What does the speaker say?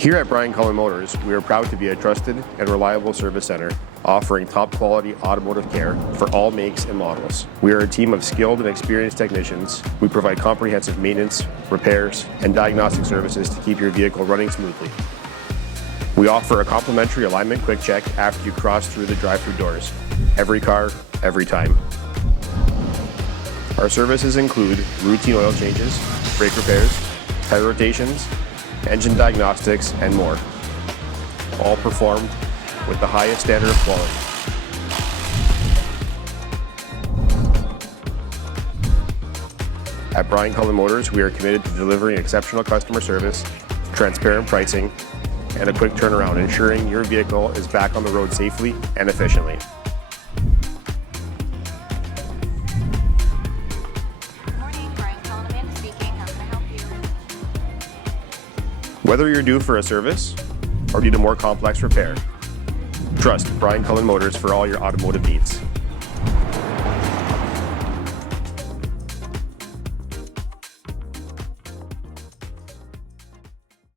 Here at Brian Cullen Motors, we are proud to be a trusted and reliable service center offering top quality automotive care for all makes and models. We are a team of skilled and experienced technicians. We provide comprehensive maintenance, repairs, and diagnostic services to keep your vehicle running smoothly. We offer a complimentary alignment quick check after you cross through the drive-through doors. Every car, every time. Our services include routine oil changes, brake repairs, tire rotations, engine diagnostics, and more. All performed with the highest standard of quality. At Brian Cullen Motors, we are committed to delivering exceptional customer service, transparent pricing, and a quick turnaround, ensuring your vehicle is back on the road safely and efficiently. Good morning, Brian Cullen Motors speaking. How can I help you? Whether you're due for a service or need a more complex repair, trust Brian Cullen Motors for all your automotive needs.